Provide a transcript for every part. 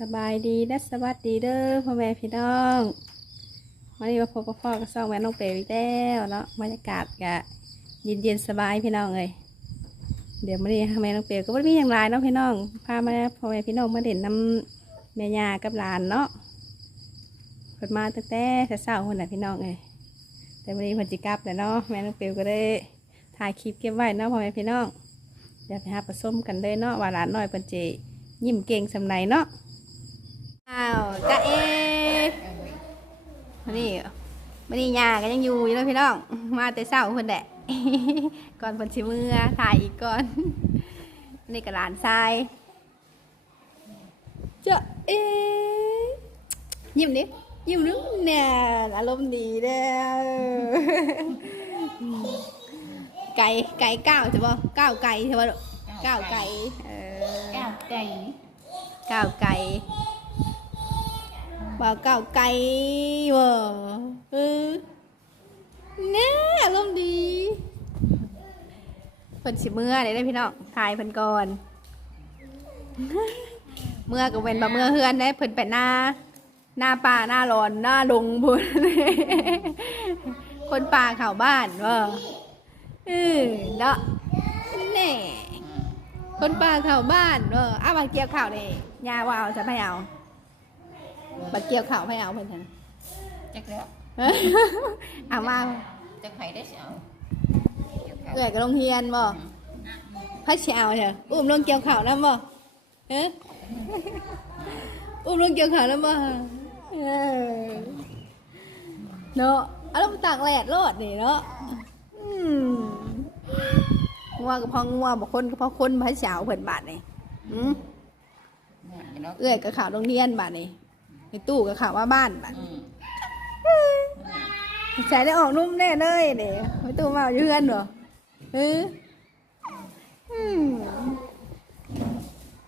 สบายดีและสวัสดีเด้อพ่อแม่พี่น้องวันนี้มาพบกับพ่อกับซ่องแม่น้องเปรย์อีกแล้วเนาะบรรยากาศกะเย็นเย็นๆสบายพี่น้องเลยเดี๋ยวมาดีแม่น้องเปรย์ก็ไม่มีอย่างไรเนาะพี่น้องพามาพ่อแม่พี่น้องมาเด่นน้ำแม่ยากับหลานเนาะเพิ่นมาตั้งแต่เช้าคนน่ะพี่น้องเลยแต่วันนี้เพิ่นจิกลับแล้วเนาะแม่น้องเปรย์ก็ได้ถ่ายคลิปเก็บไว้เนาะพ่อแม่พี่น้องเดี๋ยวไปหาผสมกันเลยเนาะว่าหลานน้อยเพิ่นจิยิ้มเก่งสำไรเนาะ อ้าวจ้าเอมานี่มานี่ยาก็ยังอยู่อยู่แล้วพี่น้อง มาแต่เช้าเพิ่นแหละก่อนเพิ่นสิมือถ่ายอีกก่อน นี่ก็หลานทรายจ้าเอยิ้มดิยิ้มนึงเนี่ยอารมณ์ดีเด้อไก่ไก่ก้าวใช่ป่ะก้าวไก่ใช่ป่ะลูกก้าวไก่เออก้าวไก่ก้าวไก่ บ่าวก้าไก่เวอเออแน่อารมณ์ดีเพิ่นสิเมื่อได้ได้พี่น้องถ่ายเพิ่นก่อน เมื่อก็เว้นบ่เมื่อเฮือนได้เพิ่นไปหน้า หน้าป่าหน้าร้อนหน้าลงพุ่นคนป่าเข้าบ้านว่าเออเนาะแน่คนป่าเข้าบ้านเอออ้าวมาเกี่ยวข่าวนี่ยาว่าเอาจะไม่เอา บัดเกี่ยวข่าวไม่เอาเพิ่นทันจักแล้วเอามาจะไข่ได้เสียวเอื้อยกับโรงเรียนบ่พัดสิเอาเถอะอุ้มลงเกี่ยวข่าวนํบ่เอ้อุ้มลงเกี่ยวข่าวนํบ่เออเนาะอารมณ์ตากแดดโลดนี่เนาะอืมงัวกับพ่องัวบ่คนกับพ่อคนพัดสิเอาเพิ่นบาดนี่อืมเนาะเอื้อยกับข่าวโรงเรียนบาดนี่ ในตู้กับข่าวว่าบ้านบาดอืมใส่ได้ออกนุ่มแน่เลยเด้ไม่ตู้มาอยู่เพื่อนเหรอเอออืม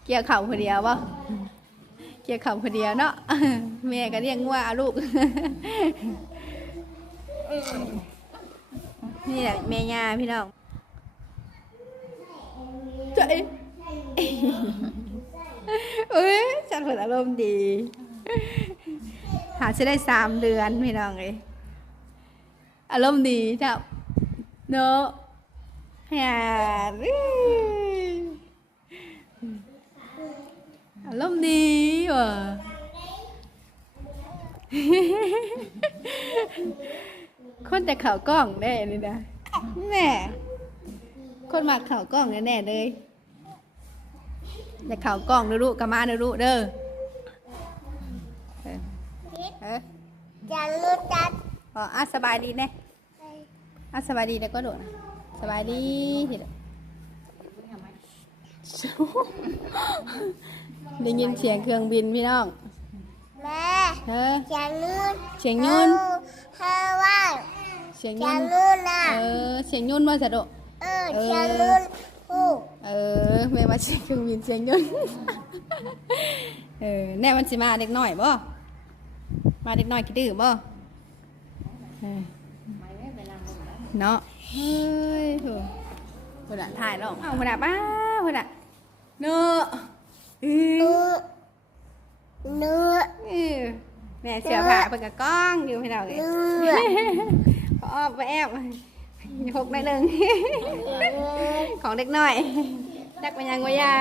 เกี่ยวเข่าคนเดียวปะเกี่ยวเข่าคนเดียวเนาะแม่ก็เรียกว่าลูกนี่แหละแม่ย่าพี่น้องใจเอ้ยจัดเปิดอารมณ์ดี หาจะได้สามเดือนพี่น้องเลยอารมณ์ดีจ้ะเนอะแฮอารมณ์ดีว่ะคนแต่ข่าวกล้องแน่นี่นะแน่คนมาข่าวกล้องแน่เลยแต่ข่าวกล้องเด้อลูกกะมาเด้อลูกเด้อ เออจะรู้จักอ๋ออะสบายดีแน่อะสบายดีแล้วก็โดดนะสบายดีทีเดียวได้ยินเสียงเครื่องบินพี่น้องแม่เฮ้อจะรู้เสียงยุนเธอว่าเสียงจะยุนรู้นะเออเสียงยุนมาสะดกเออจะรู้ผู้เออแม่ว่าเสียงเครื่องบินเสียงยุนเออแน่มันสิมาเด็กน้อยบ่ มาเด็กน้อยคิดดื้อบ่เออเนาะเฮ้ยโหคนละถ่ายแล้วเอาคนละป้าคนละเนาะเออเนื้อเนื้อเออแม่เสือผ่าเปิดกระก้องอยู่ให้เราเลยเนื้อขอออกไปแอบหกได้หนึ่งของเด็กน้อยจักมันยังวะยา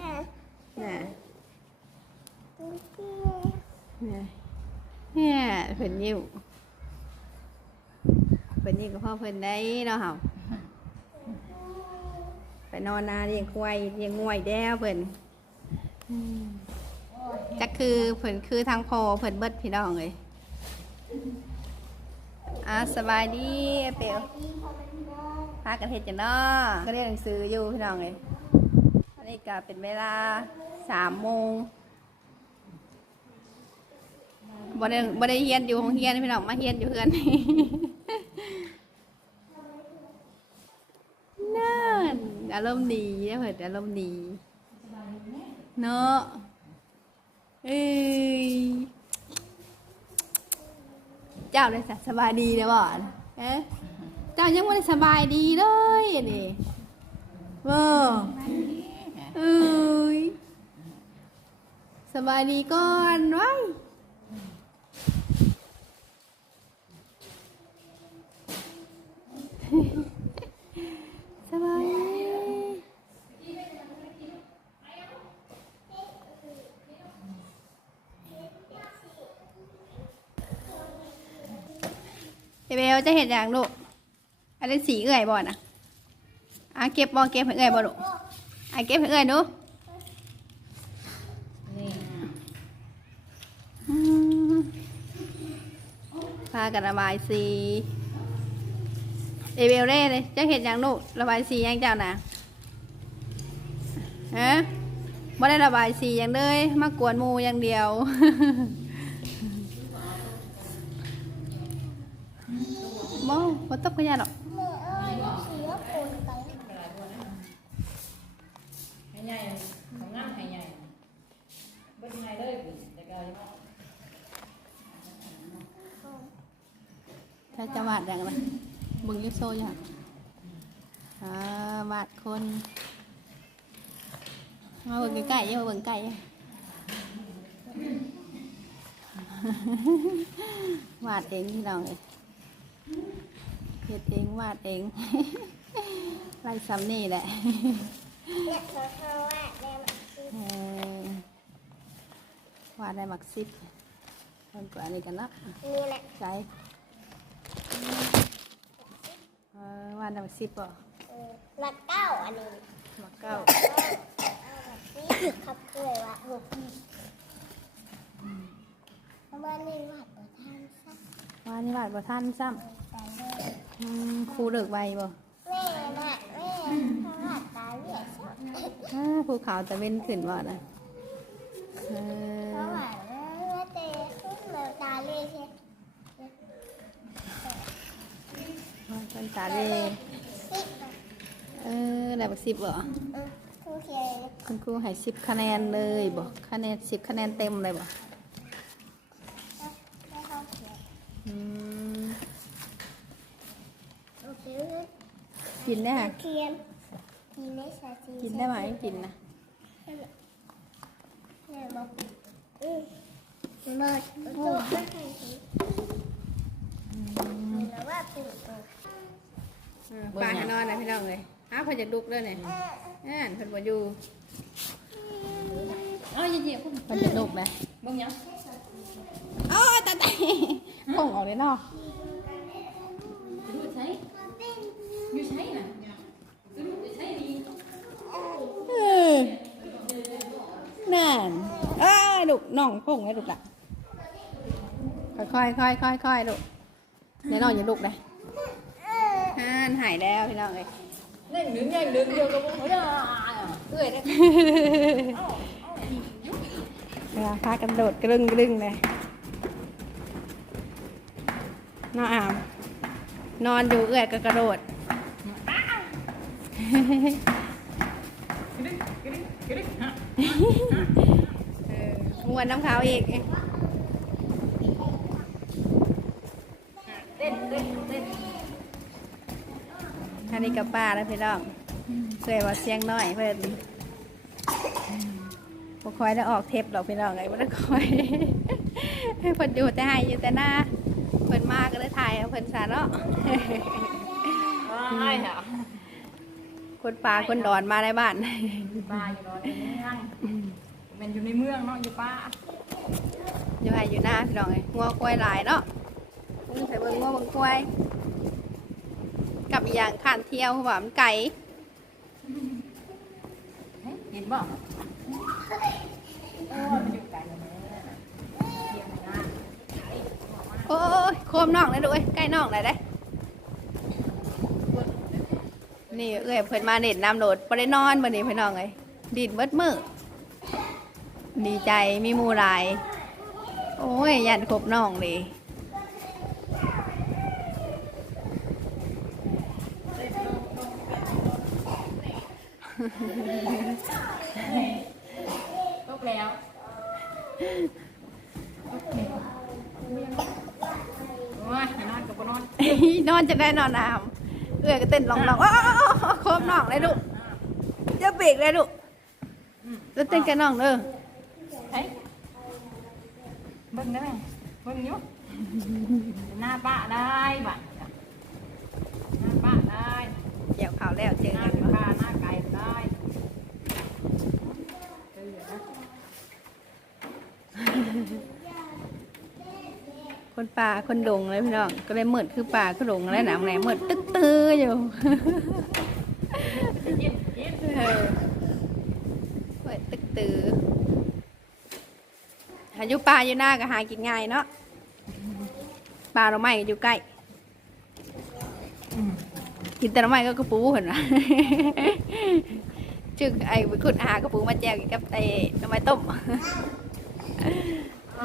น่ะน่ะ เนี่ยเพิ่นยิ้วเพิ่นยิ้วกับพ่อเพิ่นได้เนาะเฮาไปนอนนาเลี้ยงควายเลี้ยงงวยแด้วเพิ่นอืมจักคือเพิ่นคือทางพ่อเพิ่นเบิดพี่น้องเลยอะสบายดีเปียวพากันเฮ็ดจังเนาะก็เรียนหนังสืออยู่พี่น้องเลยอันนี้ก็เป็นเวลาสามโมง บ่ได้บ่ได้เฮียนอยู่ของเฮียนพี่น้องมาเฮียนอยู่เพื่อนนั่นอารมณ์ดีเพื่อนอารมณ์ดีเนาะเอ้ยเจ้าเลยสสบายดีเลยบอนเอ๊ะเจ้ายังไม่ได้สบายดีเลยนี่เวอเอ้ยสบายดีก่อนไว้ เอเบลจะเห็นอย่างลูกอันนี้สีเอื่อยบ่อนะอะเก็บบอเก็บให้เอื่อยบ่ลูกอะเก็บให้เอื่อยดูนี่พากันระบายสีเอเบลเล่เลยจะเห็นอย่างลูกระบายสีอย่างเจ้านะฮะไม่ได้ระบายสีอย่างเลยมากวนหมูอย่างเดียว โม่ฝนตกก็ยาหรอกแม่เอ้ยสีว่าปูนไปให้ใหญ่ของงามให้ใหญ่บ่ใหญ่เลยแต่ก็ยังถ้าจะวาดอย่างไรบึงยิโซอย่างวาดคน มาเบิ่งใกล้ๆอย่ามาเบิ่งใกล้ๆวาดเองที่เราเลย เฮ็ดเองวาดเองไล่ซ้ำนี่แหละเนี่ยเขาเขาว่าแม่มาซื้อเออวาดได้หมักซิบคนกว่านี้กันเนาะนี่แหละใช่เออวาดได้หมักซิบป่ะเออละเก้าอันนี้หมักเก้าเอาแบบนี้ครับเคยว่าหกประมาณนี้ว่าตัวท่านสัก วาดนี่วาดบ่ทันซ้แต่เลยำอืมครูเลิกไวบ่แม่น่ะแม่เขาว่าตาเหลี่ยมชอบอ่าภูเขาตะเวนขึ้นบ่นะเออเขาว่าแม่เตะขึ้นมาตาเหลี่ยมใช่เป็นตาเล่สิบเออได้บักสิบบ่เออครูเขียนคุณครูให้สิบคะแนนเลยบ่คะแนนสิบคะแนนเต็มเลยบ่ ให้เขาเขียน อืม โอเค กินได้ตาค่ะเทียมกินได้สาทีกินได้ไหมกินนะแม่บอกอืมเลิศโอ้ไม่ใช่สิแล้วว่าตื่นตัวปลาให้นอนนะพี่น้องเลยอ้าวเพิ่นจะดุกเด้วยเนี่ยอ่านเพิ่นบ่อยู่เอ้าเหยียบๆพุ่นเพิ่นจะดุกนะเบิ่งยังอ๋อตายตายคงออกเลยเนาะ ดูใช้อยู่ใช้น่ะดูใช้ดี เออนั่น อ้าดุกน้องพงไว้ดุกอะค่อยๆค่อยๆค่อยๆค่อยๆดุกเดี๋ยวน้องอย่าดุกเลยอ่านหายแล้วพี่น้องเลยเล่นหนึ่งใหญ่หนึ่งเดียวก็บ่ได้เอ้ยได้เวลาพากันโดดกระลึงกระลึงเลยน้องอาม นอนอยู่เอื้อยก็กระโดดเออ มวนน้ำขาวอีกเต้นเต้นเต้นอันนี้กับป้าแล้วพี่น้องเคยว่าเสียงน้อยเพิ่นบ่คอยได้ออกเทปหรอกพี่น้องไงบ่ได้คอยให้เพิ่นอยู่แต่ให้อยู่แต่หน้าเพิ่นมาก็เลยถ่ายเอาเพิ่นซะเนาะว้ายค่ะคนป่าคนดอนมาในบ้านป้าอยู่นอนในเมื องแมันอยู่ในเมืองเนาะอยู่ป้าอยู่ให้อยู่หน้าพี่น้องไงงัวควายหลายเนาะมึงใส่เบิ่งงัวเบิ่งควายกับอีกอย่างข้านเที่ยวเพราะว่ามันไก่เฮ้ยเห็นบ่โอ้ยมันอยู่ไกลแล้วแม่เยี่ยมนะโอ้ยโคมน่องเลยด้วยใกล้น่องเลยได้นี่เอ้ยเพิ่นมาเน็ตน้ำโหลดบ่ได้นอนบ่นี้พี่น้องเอ้ยดินเบิดมือ ดีใจมีหมู่หลาย โอ้ยยันครบน้องเลยตกแล้วโอ้ยไปนอนกับบ่นอนนอนจะได้นอนน้ำเอื้อยก็เต้นร้องๆอ้าวครบน้องเลยลูกอย่าเบรกเลยลูกแล้วเต้นกับน้องเด้อเฮ้ยเบิ่งได้ไหมเบิ่งอยู่หน้าป้าได้บัดหน้าป้าได้เกี่ยวข่าวแล้วเจอหน้ากันเป็นบ่ป้าหน้าไก่ได้เออนะคนป่าคนดงเลยพี่น้องก็เลยมืดคือป่าคือดงแล้วหนังไหนมืดตึ๊ดตื้ออยู่ เย็นเย็น เออมืดตึ๊ดตื้อ อายุป่าอยู่หน้าก็หากินง่ายเนาะป่าเราไม่ก็อยู่ใกล้อืมกินแต่ละไม้ก็กระปูเห็นไหมจึงไอ้ไปขุดหากระปูมาแจวกินกับไอ้หน้ำไม้ต้มอ่าอ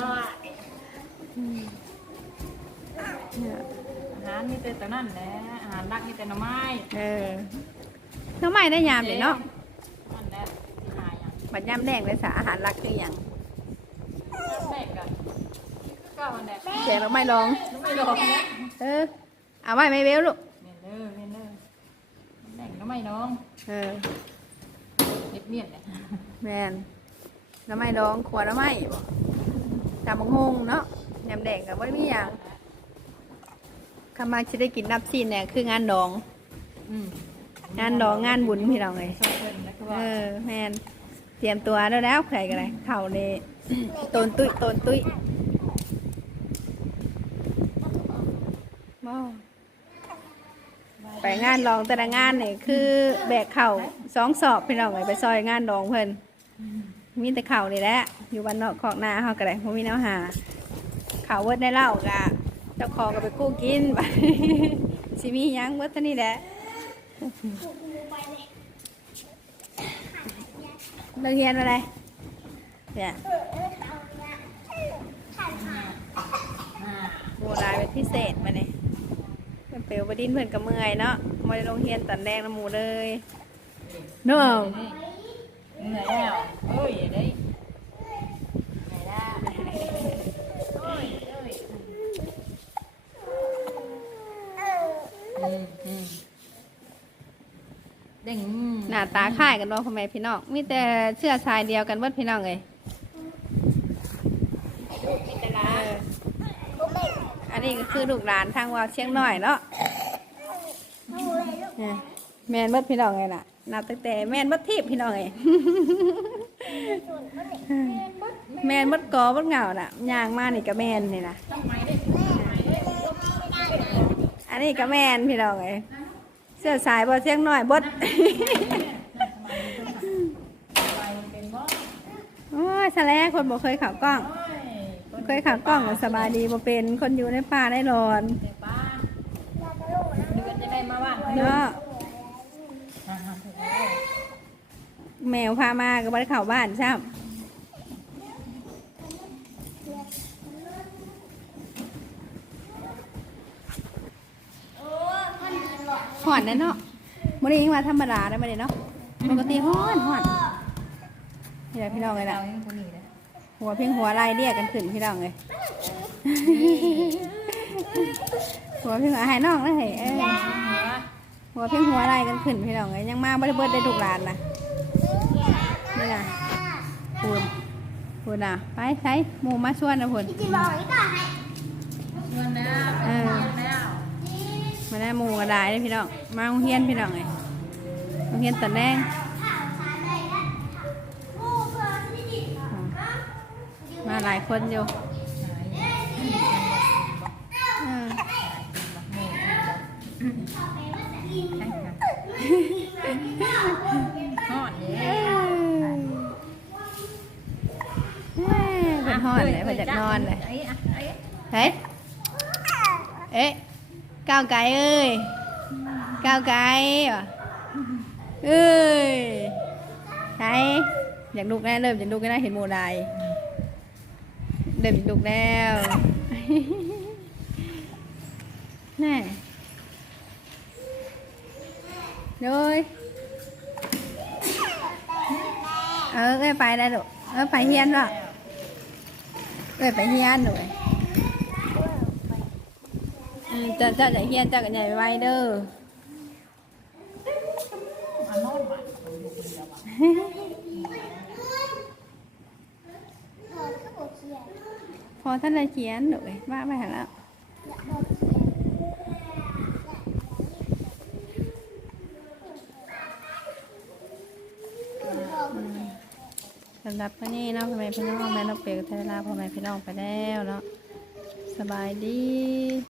าหารมีแต่ตัวนั่นแหละอาหารรักมีแต่หน่อไม้เออหน้ำไม้ได้ยามเลยเนาะนั่นแหละที่หาอย่างบัดยามแดงเลยสาอาหารหลักคืออย่าง แม่กันก็วัน แดดแกงหน้ำไม้ลอง ไม่ลองนะเออเอาไว้ไม่เวลลูกเมนเดอร์เมนเดอร์แดงก็ไม่น้องเออเม็ดเมียนเนี่ยแมนหน้ำไม้ลองขวดหน้ำไม่ตามบังฮงเนาะยามแดงกับว่ามีอย่างคำมาจะได้กินนับซีนเนี่ยคืองานดอง อืมงานดองงานบุญพี่เราไงชอบเพิ่นนะคืออว่าอแมนเตรียมตัวแล้วแล้วใครกันเลยเข่าเลยโตนตุ้ยโตนตุ้ย ไปงานรองแต่ละงานเนี่ยคือแบกเข่าสองสอบพี่น้องไปซอยงานรองเพิ่นมีแต่เข่านี่แหละอยู่บ้านนอกขอกนาเขาก็ได้เพราะมีแนวหาเข่าเวิร์ดได้เล่ากะเจ้าของก็ไปกู้กินไปสิมีหยังเวิร์ดเท่านี้แหละเลิกเรียนอะไรเนี่ยโบราณเป็นพิเศษมาเนี่ย เป็นเปลวบดินเพื่อนกับเมื่อยเนาะมาได้ลงเรียนตอนแรกน้ำหมูเลยเนาะเหนื่อยแล้วเอ้ยได้เหนื่อยแล้วเอ้ยเอ้ยอืมอืมเด้งหน้าตาคล้ายกันเนาะพ่อแม่พี่น้องมีแต่เสื้อชายเดียวกันเบิดพี่น้องเลยมีแต่ลาอั นนี้ก็คือลูกหลานทางว่าเชียงน้อยเนาะเนี่ยแมนเบิดพี่น้องไงล่ะนับตั้งแต่แมนเบิดทีบพี่น้องไงแมนเบิดกอเบิดเหงาน่ะย่างมานี่ก็แมนนี่นะต้องไม้ดิอันนี้ก็แมนพี่น้องไงเสื้อสายบ่เสียงน้อยบดไปเป็นบ่โอ้ยแสลงคนบ่เคยขับกล้องโอ้ยคน เคยขับกล้องก็สบายดีบ่เป็นคนอยู่ในป่าได้รอนเด็กป้าเดือนจะได้มาบ้านเขาเนาะอ่าฮะแมวพามาก็บ่ได้เข้าบ้านซ้ำฮ้อนแน่เนาะมื้อนี้ยังว่าธรรมดาได้อมื้อนี้เนาะปกติฮ้อนฮ้อนนี่แหละพี่น้องเลยเราล่ะยังคนนี้เลย หัวเพียงหัวลายเรียกกันขึ้นพี่น้องเลยหัวเพียงหัวหายน้องนะเฮ้ยเอ้ยหัวหัวเพียงหัวลายกันขึ้นพี่น้องเลยยังมาบริเบิดได้ทุกร้านนะนี่นะพูนพูนอะไปใช้หมูมาชวนนะพูนจะบอกอีกต่อให้เงินแล้วเออมาได้หมูกระไดเลยพี่น้องมาโรงเรียนพี่น้องเลยโรงเรียนตอนแรก ข่าวสารได้แล้วโอ้เพื่อนที่ดิค่ะ มา หลายคนอยู่เออทอดเนี่ยเอ้ยเอ้ยเป็นหอนเลยเพิ่นจากนอนเลยไอ้อะเฮ้ยเอ๊ะก้าวไก่เอ้ยก้าวไก่เอ้ยใช่อยากลุกแน่เริ่มอยากลุกแน่เห็นหมูได เริ่มอยากลุกแล้วแน่เลยเออเอ้ยไปได้ลูกเออไปเฮียนหรอเอ้ยไปเฮียนหน่อยอืมเจ้าเจ้าจะเฮียนเจ้ากันใหญ่ไว้เด้อ อันนอนมานพอท่านเลยเขียนหนูว่าไปหาแล้วสำหรับพี่นี้เนาะพ่อแม่พี่น้องแม่น้องเปียกับเทวลาพ่อแม่พี่น้องไปแล้วเนาะสบายดี